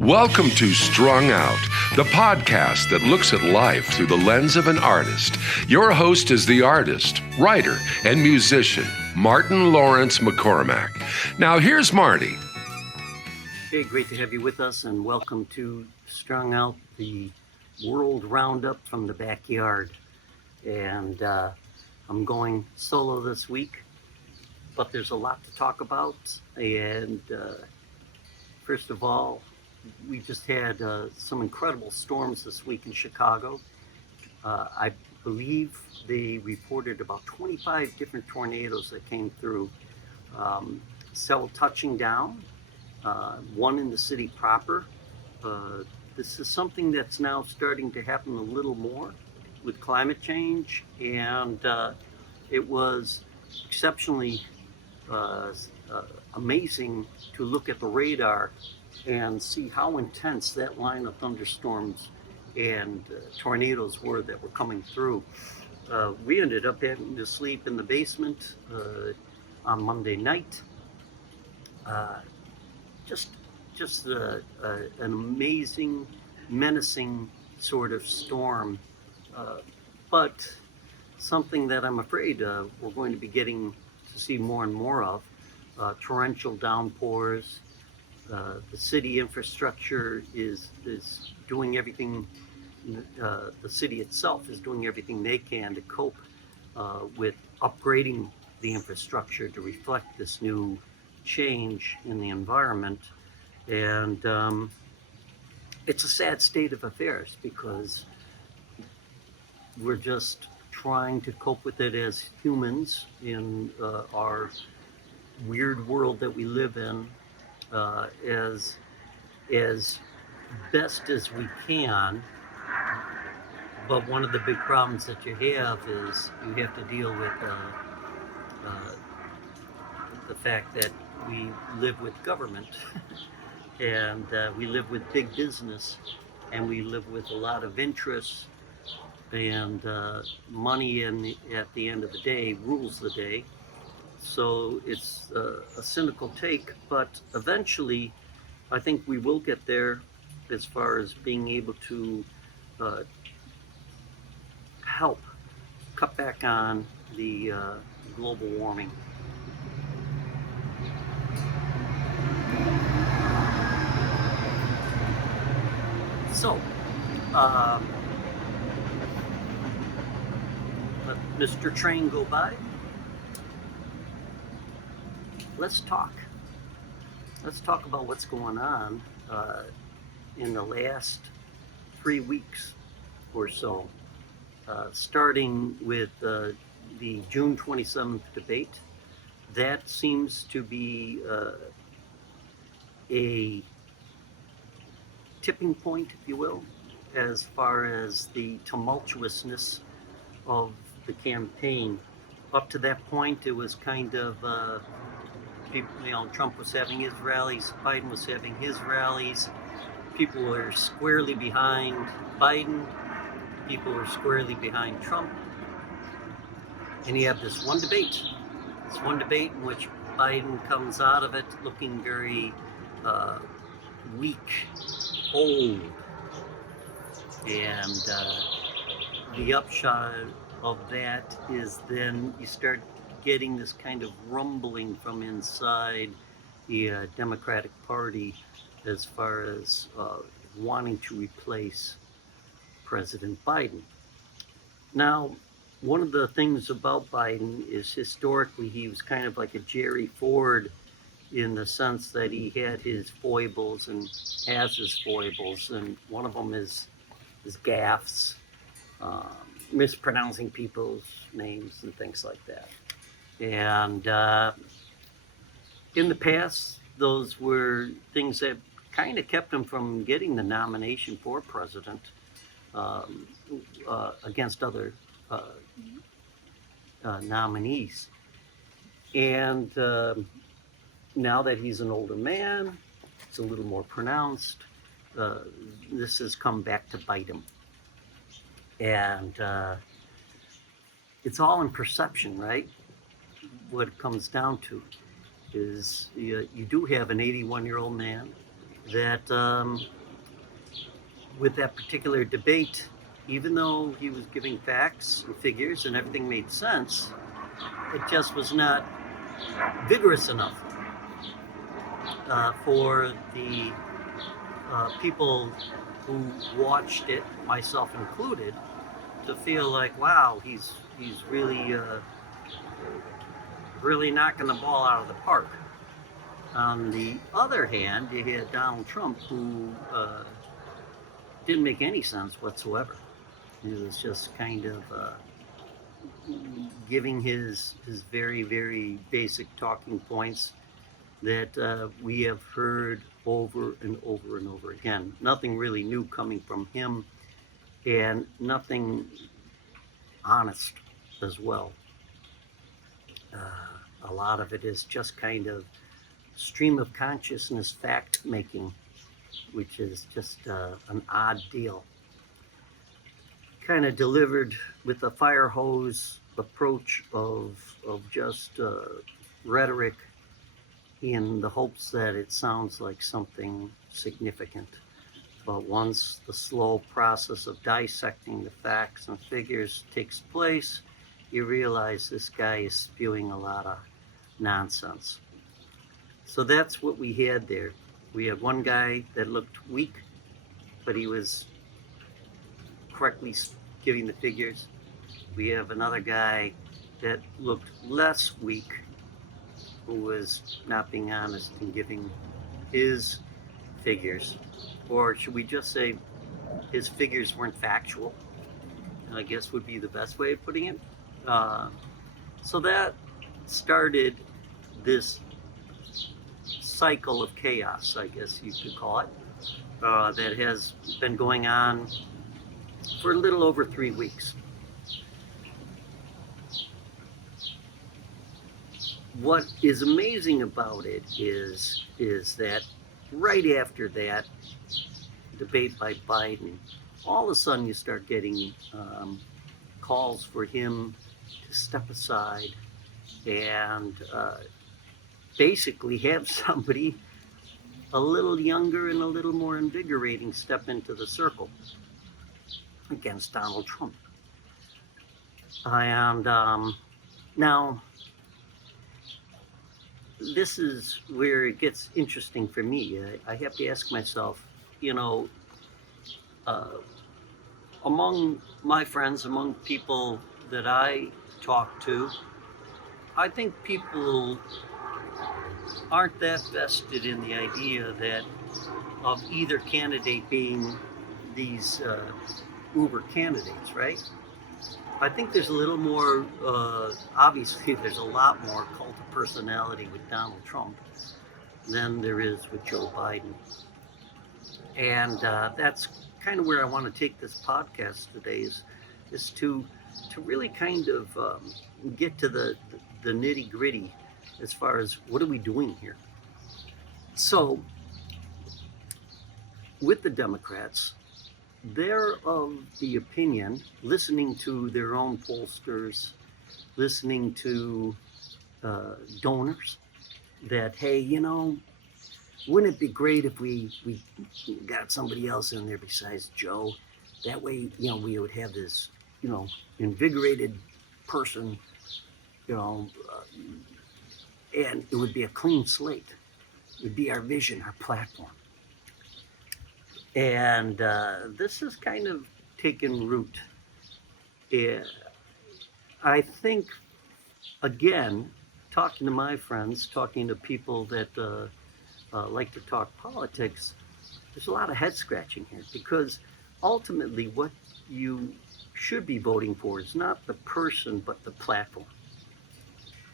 Welcome to Strung Out, the podcast that looks at life through the lens of an artist. Your host is the artist, writer, and musician, Martin Laurence McCormack. Now here's Marty. Hey, great to have you with us, and welcome to Strung Out, the World Roundup from the backyard. And I'm going solo this week, but there's a lot to talk about. And first of all, we just had some incredible storms this week in Chicago. I believe they reported about 25 different tornadoes that came through, several touching down, one in the city proper. This is something that's now starting to happen a little more with climate change, and it was exceptionally amazing to look at the radar and see how intense that line of thunderstorms and tornadoes were that were coming through. We ended up having to sleep in the basement on Monday night. Just an amazing, menacing sort of storm, but something that I'm afraid we're going to be getting to see more and more of. Torrential downpours. The city infrastructure is doing everything, the city itself is doing everything they can to cope with upgrading the infrastructure to reflect this new change in the environment. And it's a sad state of affairs because we're just trying to cope with it as humans in our weird world that we live in. As best as we can, but one of the big problems that you have is you have to deal with the fact that we live with government and we live with big business, and we live with a lot of interests, and money at the end of the day rules the day. So it's a cynical take, but eventually I think we will get there as far as being able to help cut back on the global warming. So, let Mr. Train go by. Let's talk about what's going on in the last 3 weeks or so, starting with the June 27th debate. That seems to be a tipping point, if you will, as far as the tumultuousness of the campaign. Up to that point, it was kind of Trump was having his rallies, Biden was having his rallies. People were squarely behind Biden. People were squarely behind Trump. And you have this one debate in which Biden comes out of it looking very weak, old. And the upshot of that is then you start getting this kind of rumbling from inside the Democratic Party as far as wanting to replace President Biden. Now, one of the things about Biden is historically he was kind of like a Jerry Ford in the sense that he had his foibles and has his foibles, and one of them is gaffes, mispronouncing people's names and things like that. And in the past, those were things that kind of kept him from getting the nomination for president against other nominees. And now that he's an older man, it's a little more pronounced. This has come back to bite him. And it's all in perception, right? What it comes down to is you do have an 81-year-old man that with that particular debate, even though he was giving facts and figures and everything made sense, it just was not vigorous enough for the people who watched it, myself included, to feel like, wow, he's really knocking the ball out of the park. On the other hand, you had Donald Trump, who didn't make any sense whatsoever. He was just kind of giving his very, very basic talking points that we have heard over and over and over again. Nothing really new coming from him, and nothing honest as well. A lot of it is just kind of stream of consciousness fact making, which is just an odd deal. Kind of delivered with a fire hose approach of just rhetoric in the hopes that it sounds like something significant. But once the slow process of dissecting the facts and figures takes place, you realize this guy is spewing a lot of nonsense. So that's what we had there. We had one guy that looked weak, but he was correctly giving the figures. We have another guy that looked less weak, who was not being honest and giving his figures. Or should we just say his figures weren't factual? I guess would be the best way of putting it. So that started this cycle of chaos, I guess you could call it, that has been going on for a little over 3 weeks. What is amazing about it is that right after that debate by Biden, all of a sudden you start getting calls for him to step aside and basically have somebody a little younger and a little more invigorating step into the circle against Donald Trump. And now, this is where it gets interesting for me. I have to ask myself, among my friends, among people that I talk to, I think people aren't that vested in the idea that of either candidate being these uber candidates, right? I think there's a little more, obviously there's a lot more cult of personality with Donald Trump than there is with Joe Biden. And that's kind of where I want to take this podcast today, is to really kind of get to the nitty gritty as far as what are we doing here. So with the Democrats, they're of the opinion, listening to their own pollsters, listening to donors, that, hey, wouldn't it be great if we got somebody else in there besides Joe? That way, we would have this, invigorated person, and it would be a clean slate. It would be our vision, our platform. And this has kind of taken root. I think, again, talking to my friends, talking to people that like to talk politics, there's a lot of head scratching here, because ultimately what you should be voting for is not the person, but the platform.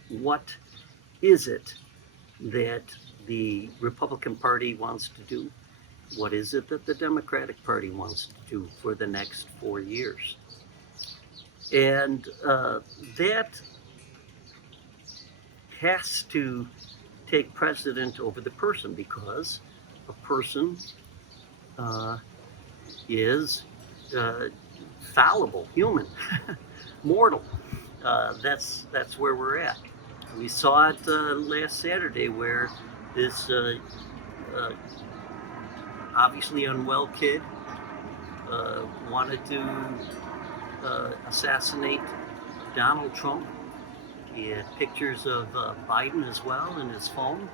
What is it that the Republican Party wants to do? What is it that the Democratic Party wants to do for the next 4 years? And that has to take precedent over the person, because a person is fallible, human, mortal. That's where we're at. We saw it last Saturday, where this obviously unwell kid, wanted to assassinate Donald Trump. He had pictures of Biden as well in his phone.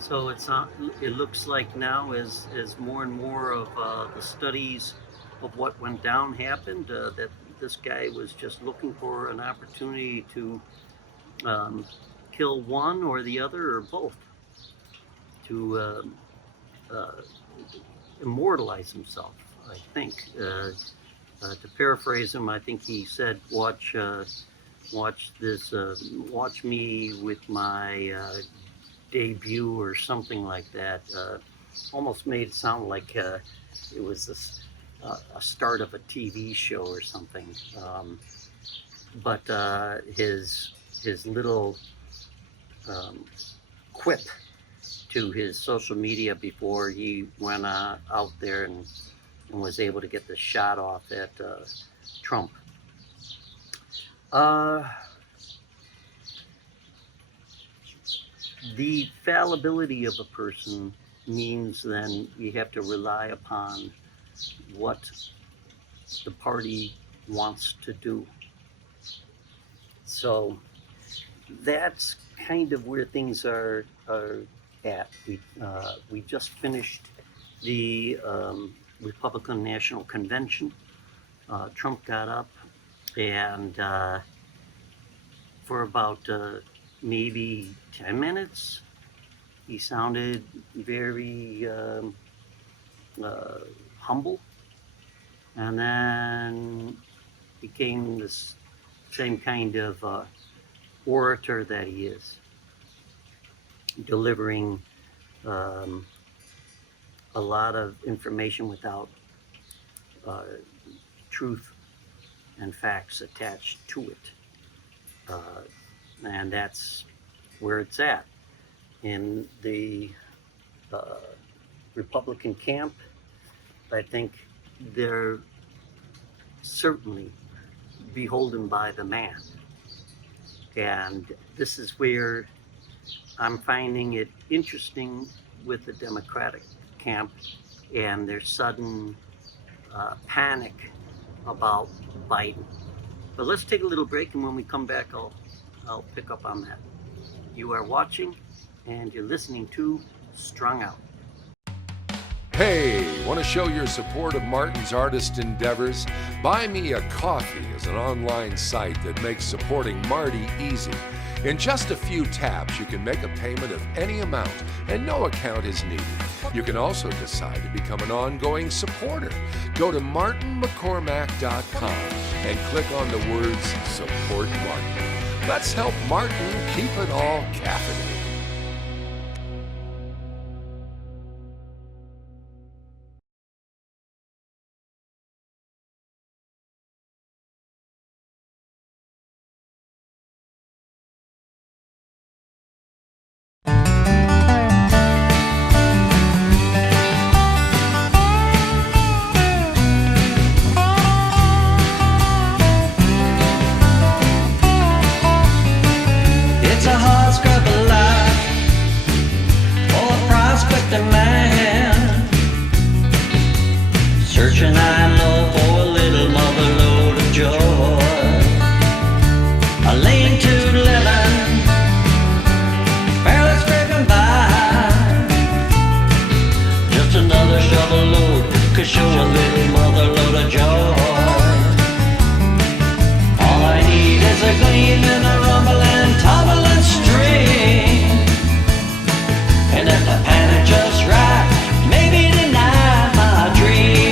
So it looks like now as more and more of the studies of what went down happened, that this guy was just looking for an opportunity to kill one or the other or both, to immortalize himself, I think. To paraphrase him, I think he said, watch me with my debut or something like that. Almost made it sound like it was a start of a TV show or something. But his little quip to his social media before he went out there and was able to get the shot off at Trump. The fallibility of a person means then you have to rely upon what the party wants to do. So that's kind of where things are at. We just finished the Republican National Convention. Trump got up and for about maybe 10 minutes, he sounded very humble, and then became this same kind of orator that he is, delivering a lot of information without truth and facts attached to it. And that's where it's at. In the Republican camp, I think they're certainly beholden by the man. And this is where I'm finding it interesting with the Democratic camp and their sudden panic about Biden. But let's take a little break, and when we come back, I'll pick up on that. You are watching and you're listening to Strung Out. Hey, want to show your support of Martin's artist endeavors? Buy Me a Coffee is an online site that makes supporting Marty easy. In just a few taps, you can make a payment of any amount, and no account is needed. You can also decide to become an ongoing supporter. Go to martinmccormack.com and click on the words Support Martin. Let's help Martin keep it all caffeinated. Searching I know for a little mother load of joy, a lane to living, barely scraping by. Just another shovel load could show a little mother load of joy. All I need is a gleam in a rumbling, turbulent stream, and if the panic just right, maybe tonight my dream.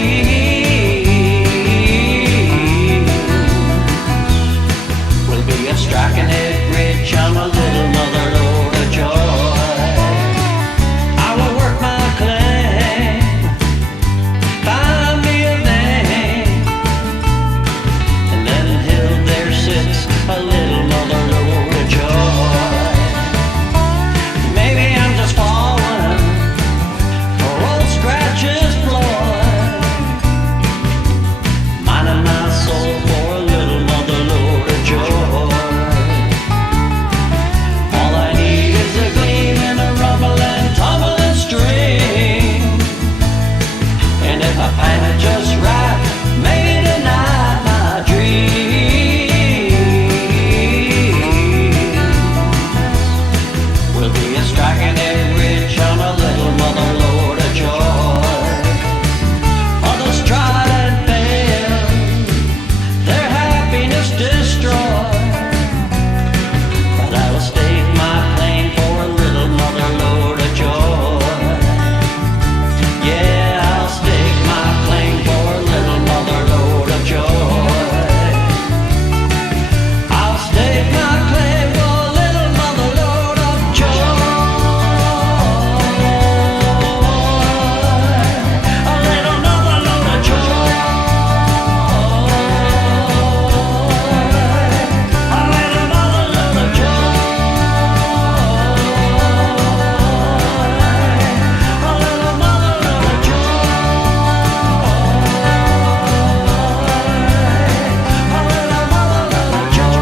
and it just right, made tonight my dream will be a striking it rich on a little mother load of joy. Others tried and failed, their happiness destroyed, but I will stake my claim for a little mother load of joy. Yeah, I'll stake my claim for a little mother load of joy. I'll stake my claim for a little mother load of joy. A little mother load of joy. A little mother load of joy. A little mother load of joy. A little mother load of joy.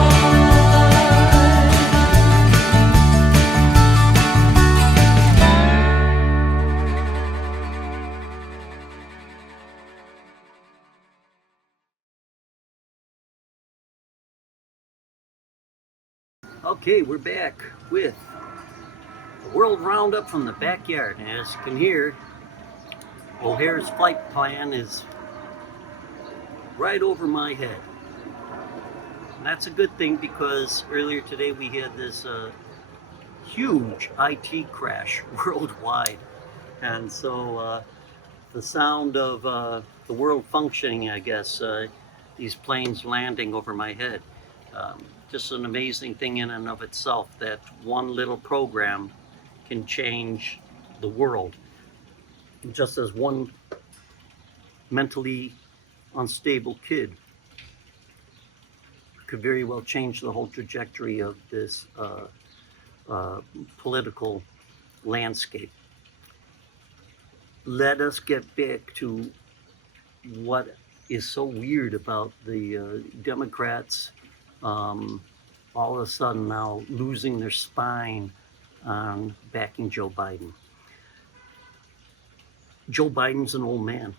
Okay, we're back with the World Roundup from the backyard. And as you can hear, O'Hare's flight plan is right over my head. And that's a good thing because earlier today we had this huge IT crash worldwide. And so the sound of the world functioning, I guess, these planes landing over my head. Just an amazing thing in and of itself that one little program can change the world. Just as one mentally unstable kid could very well change the whole trajectory of this political landscape. Let us get back to what is so weird about the Democrats all of a sudden now losing their spine on backing Joe Biden. Joe Biden's an old man.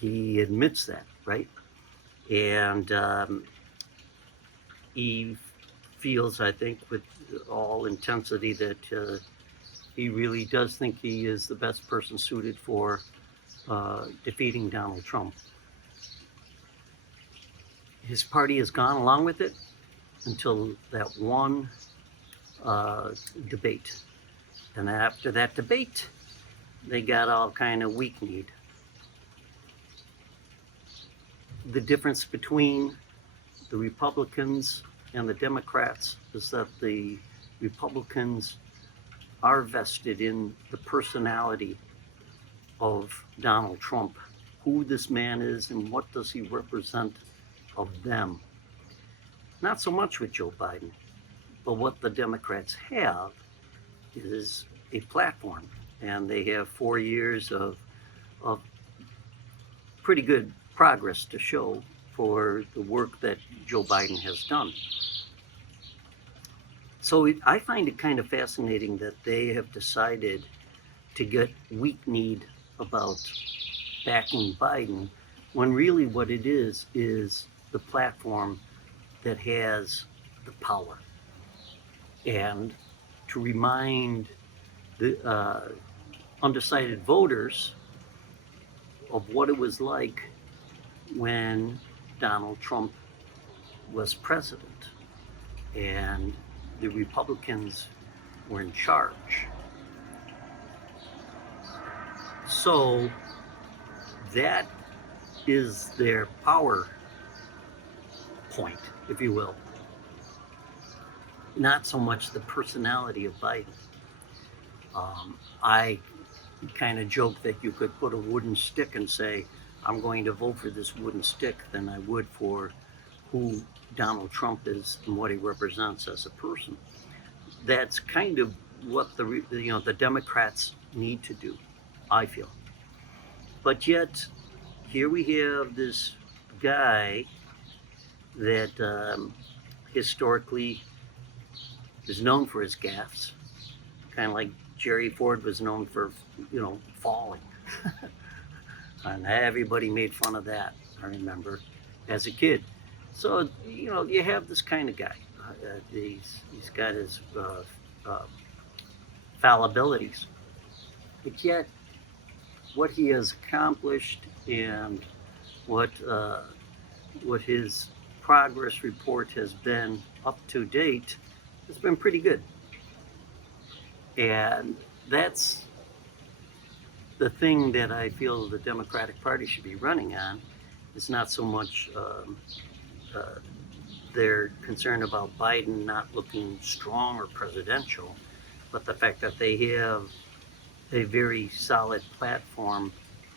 He admits that, right? And he feels, I think, with all intensity that he really does think he is the best person suited for defeating Donald Trump. His party has gone along with it until that one debate. And after that debate, they got all kind of weak-kneed. The difference between the Republicans and the Democrats is that the Republicans are vested in the personality of Donald Trump, who this man is and what does he represent of them. Not so much with Joe Biden, but what the Democrats have is a platform, and they have 4 years of pretty good progress to show for the work that Joe Biden has done. So I find it kind of fascinating that they have decided to get weak-kneed about backing Biden, when really what it is the platform that has the power. And to remind the undecided voters of what it was like when Donald Trump was president and the Republicans were in charge. So that is their power point, if you will. Not so much the personality of Biden. I kind of joke that you could put a wooden stick and say, I'm going to vote for this wooden stick than I would for who Donald Trump is and what he represents as a person. That's kind of what the Democrats need to do, I feel. But yet, here we have this guy that historically is known for his gaffes, kind of like Jerry Ford was known for, falling. And everybody made fun of that, I remember, as a kid. So, you have this kind of guy. He's got his fallibilities. But yet, what he has accomplished and what his progress report has been up to date has been pretty good. And that's the thing that I feel the Democratic Party should be running on. Is not so much their concern about Biden not looking strong or presidential, but the fact that they have a very solid platform,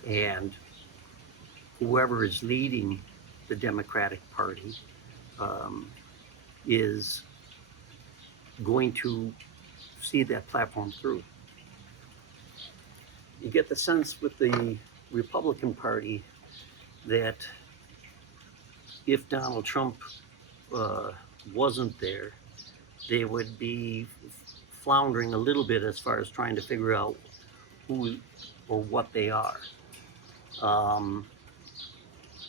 and whoever is leading the Democratic Party is going to see that platform through. You get the sense with the Republican Party that if Donald Trump wasn't there, they would be floundering a little bit as far as trying to figure out who or what they are.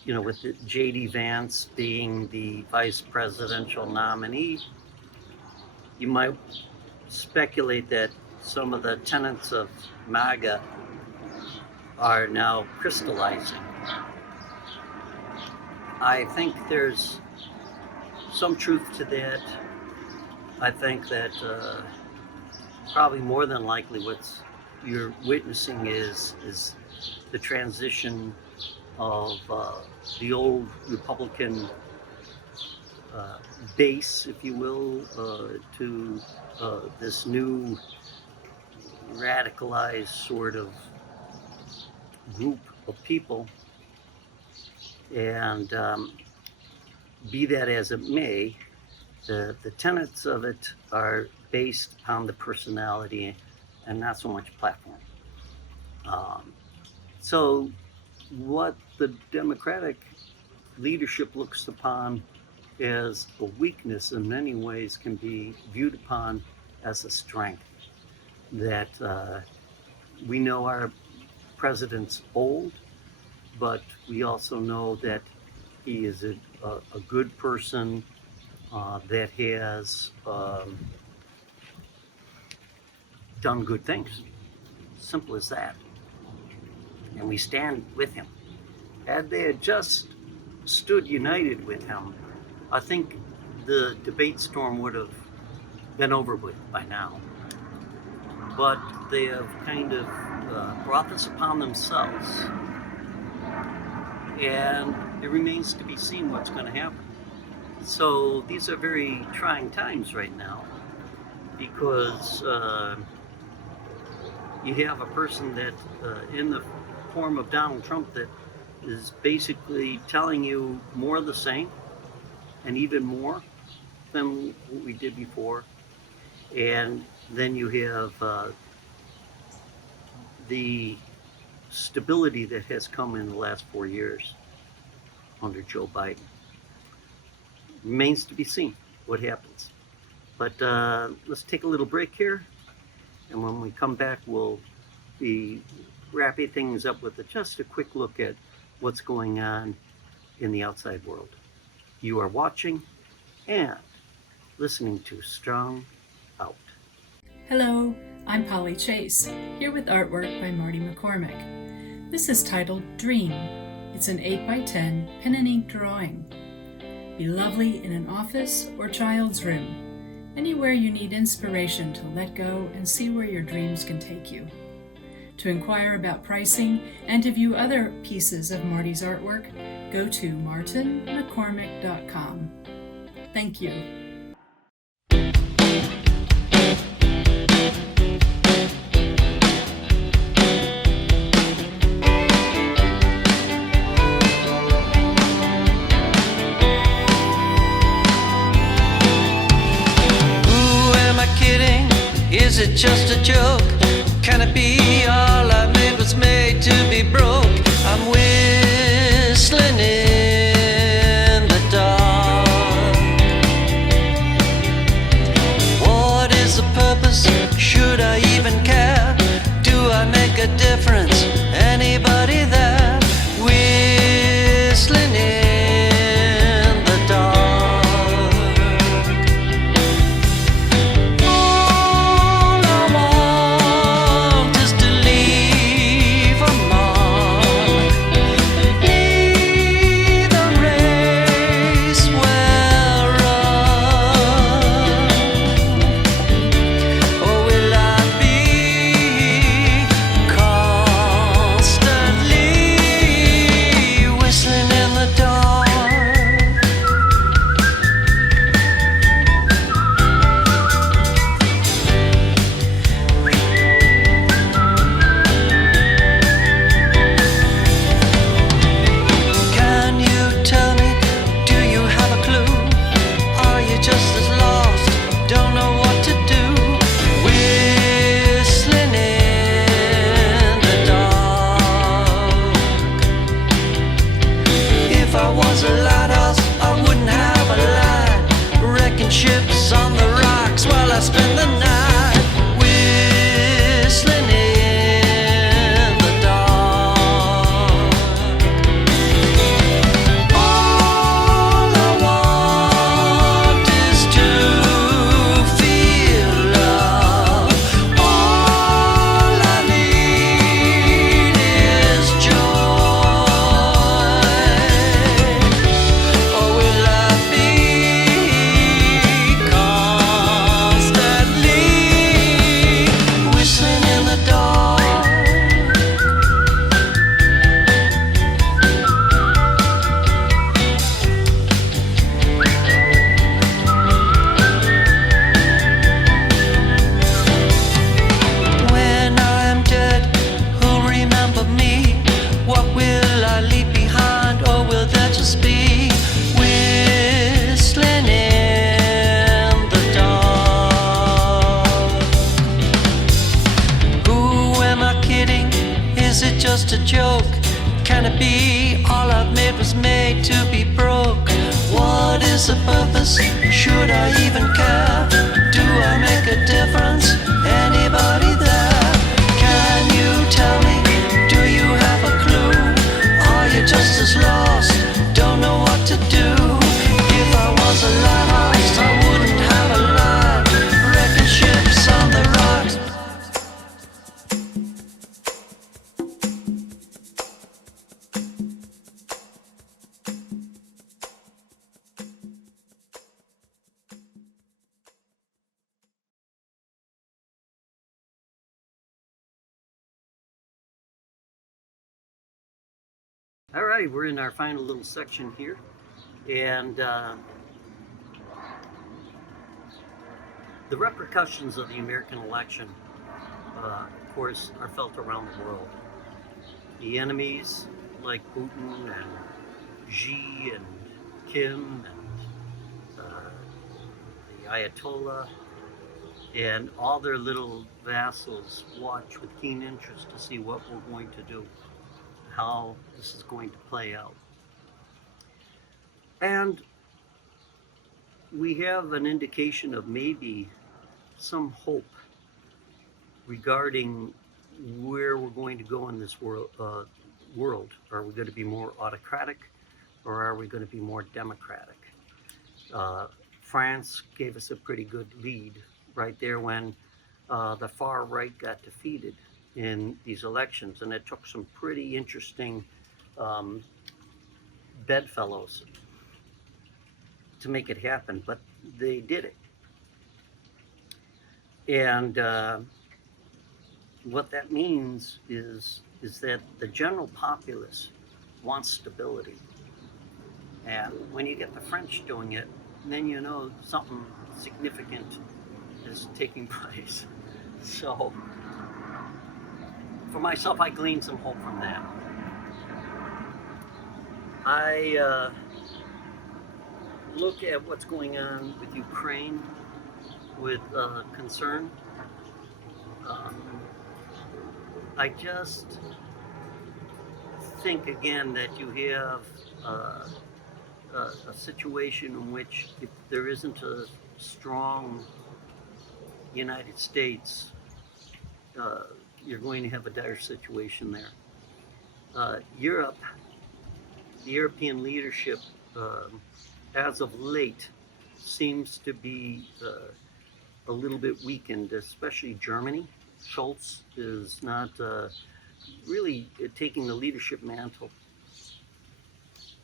With the J.D. Vance being the vice presidential nominee, you might speculate that some of the tenets of MAGA are now crystallizing. I think there's some truth to that. I think that probably more than likely what you're witnessing is the transition of the old Republican base, if you will, to this new radicalized sort of group of people. And be that as it may, the tenets of it are based on the personality and not so much platform. So what the Democratic leadership looks upon as a weakness in many ways can be viewed upon as a strength. That we know our president's old, but we also know that he is a good person that has done good things. Simple as that. And we stand with him. Had they had just stood united with him, I think the debate storm would have been over with by now. But they have kind of brought this upon themselves. And it remains to be seen what's going to happen. So these are very trying times right now, because you have a person that, in the form of Donald Trump, that is basically telling you more of the same, and even more than what we did before. And then you have the stability that has come in the last 4 years under Joe Biden. Remains to be seen what happens. But let's take a little break here, and when we come back, we'll be wrapping things up with just a quick look at what's going on in the outside world. You are watching and listening to Strung Out. Hello, I'm Polly Chase, here with artwork by Martin McCormack. This is titled Dream. It's an 8x10 pen and ink drawing. Be lovely in an office or child's room, anywhere you need inspiration to let go and see where your dreams can take you. To inquire about pricing and to view other pieces of Marty's artwork, go to martinmccormack.com. Thank you. Is it just a joke? Can it be all I made was made to be broke? I'm whistling in the dark. What is the purpose? Should I even care? Do I make a difference? Anybody there? just a joke? Can it be all I've made was made to be broke? What is the purpose? Should I even care? Do I make a difference? Anybody there? Can you tell me? Do you have a clue? Are you just as lost? Don't know what to do? If I was a lighthouse, I wouldn't have a light, wrecking ships on the rocks. All right, we're in our final little section here, and the repercussions of the American election, of course, are felt around the world. The enemies like Putin and Xi and Kim and the Ayatollah and all their little vassals watch with keen interest to see what we're going to do, how this is going to play out. And we have an indication of maybe some hope regarding where we're going to go in this world. Are we going to be more autocratic, or are we going to be more democratic? France gave us a pretty good lead right there when the far right got defeated in these elections, and it took some pretty interesting bedfellows to make it happen, but they did it. And what that means is that the general populace wants stability. And when you get the French doing it, then you know something significant is taking place. So for myself, I gleaned some hope from that. I look at what's going on with Ukraine with concern. I just think again that you have a situation in which if there isn't a strong United States, you're going to have a dire situation there. Europe, the European leadership, as of late, seems to be a little bit weakened, especially Germany. Scholz is not really taking the leadership mantle.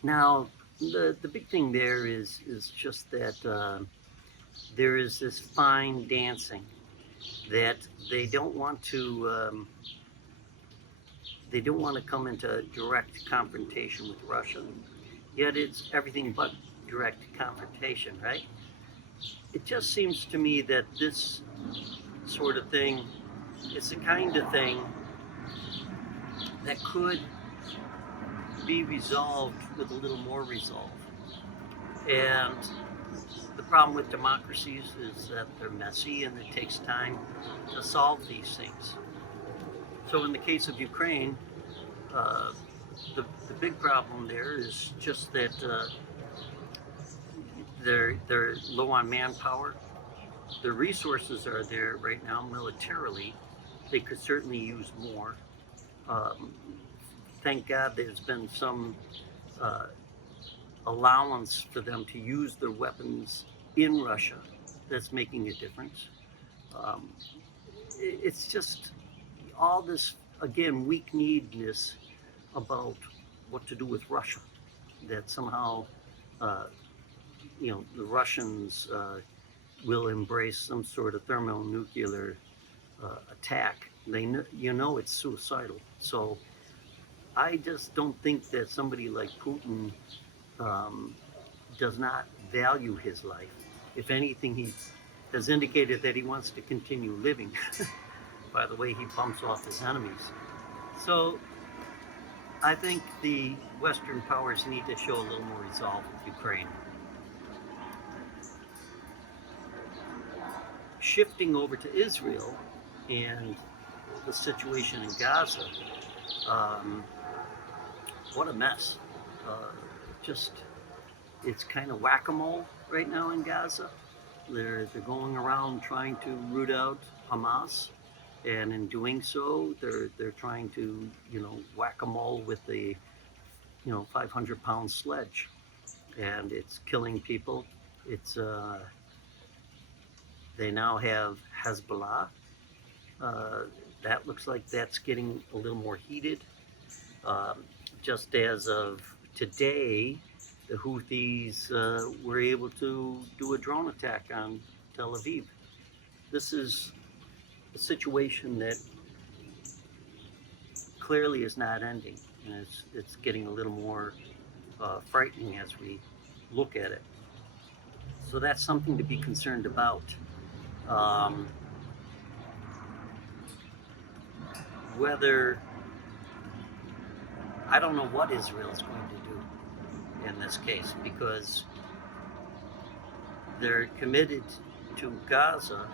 Now, the big thing there is just that there is this fine dancing that they don't want to come into direct confrontation with Russia. Yet it's everything but direct confrontation, right? It just seems to me that this sort of thing is the kind of thing that could be resolved with a little more resolve. And the problem with democracies is that they're messy and it takes time to solve these things. So in the case of Ukraine, the big problem there is just that they're low on manpower. The resources are there right now militarily. They could certainly use more. Thank God there's been some allowance for them to use their weapons in Russia. That's making a difference. It's just all this, again, weak-kneedness about what to do with Russia, that somehow the Russians will embrace some sort of thermonuclear attack. They it's suicidal. So I just don't think that somebody like Putin does not value his life. If anything, he has indicated that he wants to continue living by the way he bumps off his enemies. So I think the Western powers need to show a little more resolve with Ukraine. Shifting over to Israel and the situation in Gaza, What a mess. Just, it's kind of whack-a-mole right now in Gaza. They're going around trying to root out Hamas, and in doing so, they're trying to, whack-a-mole with the 500-pound sledge, and it's killing people. It's they now have Hezbollah. That looks like that's getting a little more heated. Just as of today, the Houthis were able to do a drone attack on Tel Aviv. This is a situation that clearly is not ending, and it's getting a little more frightening as we look at it. So that's something to be concerned about. Whether, I don't know what Israel is going to do in this case, because they're committed to Gaza,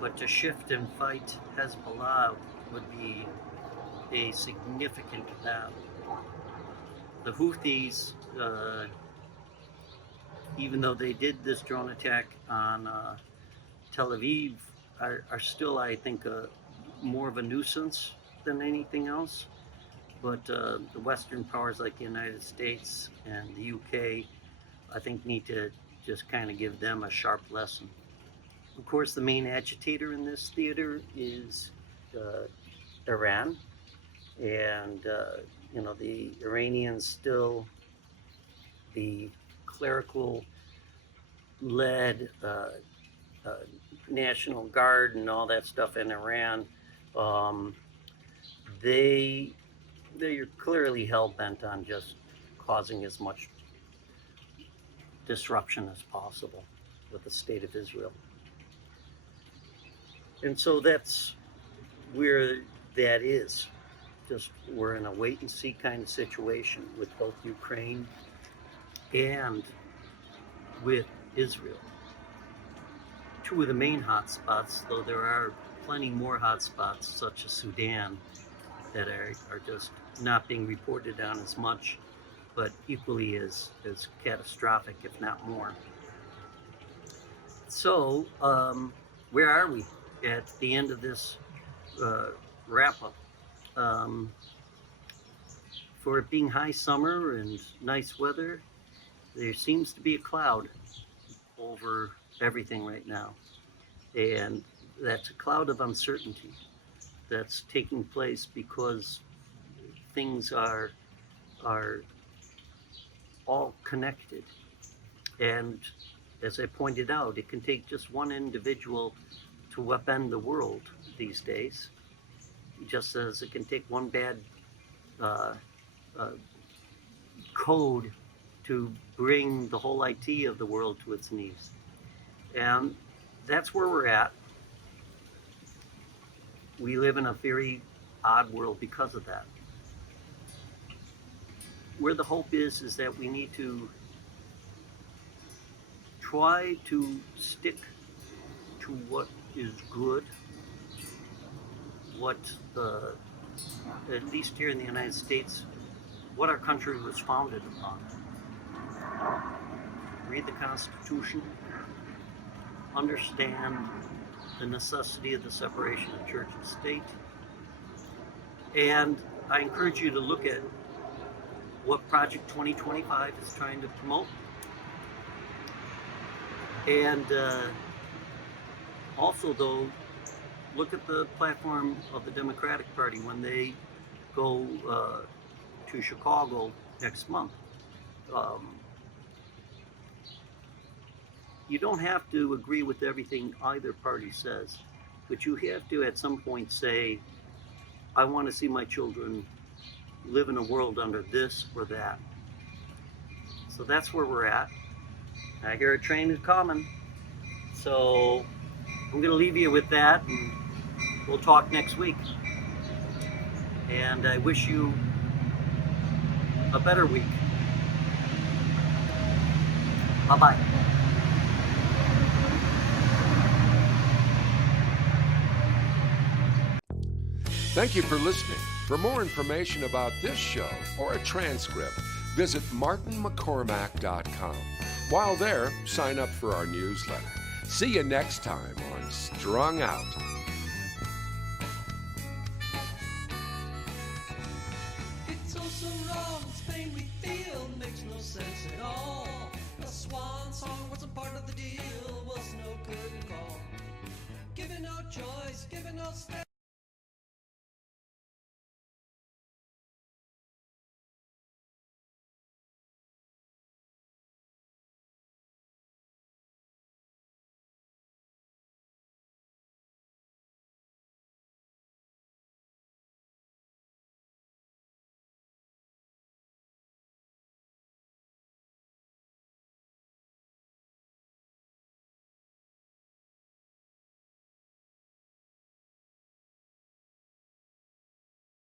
but to shift and fight Hezbollah would be a significant battle. The Houthis, even though they did this drone attack on Tel Aviv, are still, I think, more of a nuisance than anything else. But the Western powers like the United States and the UK, I think, need to just kind of give them a sharp lesson. Of course, the main agitator in this theater is Iran. And, the Iranians still, the clerical-led National Guard and all that stuff in Iran, they're clearly hell-bent on just causing as much disruption as possible with the state of Israel. And so that's where that is. Just, we're in a wait-and-see kind of situation with both Ukraine and with Israel. Two of the main hotspots, though there are plenty more hotspots, such as Sudan, that are just not being reported on as much, but equally as catastrophic, if not more. So, where are we at the end of this wrap-up? For it being high summer and nice weather, there seems to be a cloud over everything right now. And that's a cloud of uncertainty that's taking place because things are all connected. And as I pointed out, it can take just one individual to upend the world these days, just as it can take one bad code to bring the whole IT of the world to its knees. And that's where we're at. We live in a very odd world because of that. Where the hope is that we need to try to stick to what is good, what at least here in the United States, what our country was founded upon. Read the Constitution, understand the necessity of the separation of church and state, and I encourage you to look at what Project 2025 is trying to promote, and also, though, look at the platform of the Democratic Party when they go to Chicago next month. You don't have to agree with everything either party says, but you have to at some point say, I want to see my children live in a world under this or that. So that's where we're at. I hear a train is coming. So I'm going to leave you with that, and we'll talk next week. And I wish you a better week. Bye-bye. Thank you for listening. For more information about this show or a transcript, visit martinmccormack.com. While there, sign up for our newsletter. See you next time on Strung Out. It's also wrong, this pain we feel makes no sense at all. A swan song wasn't part of the deal, was no good call. Given no choice, given no step.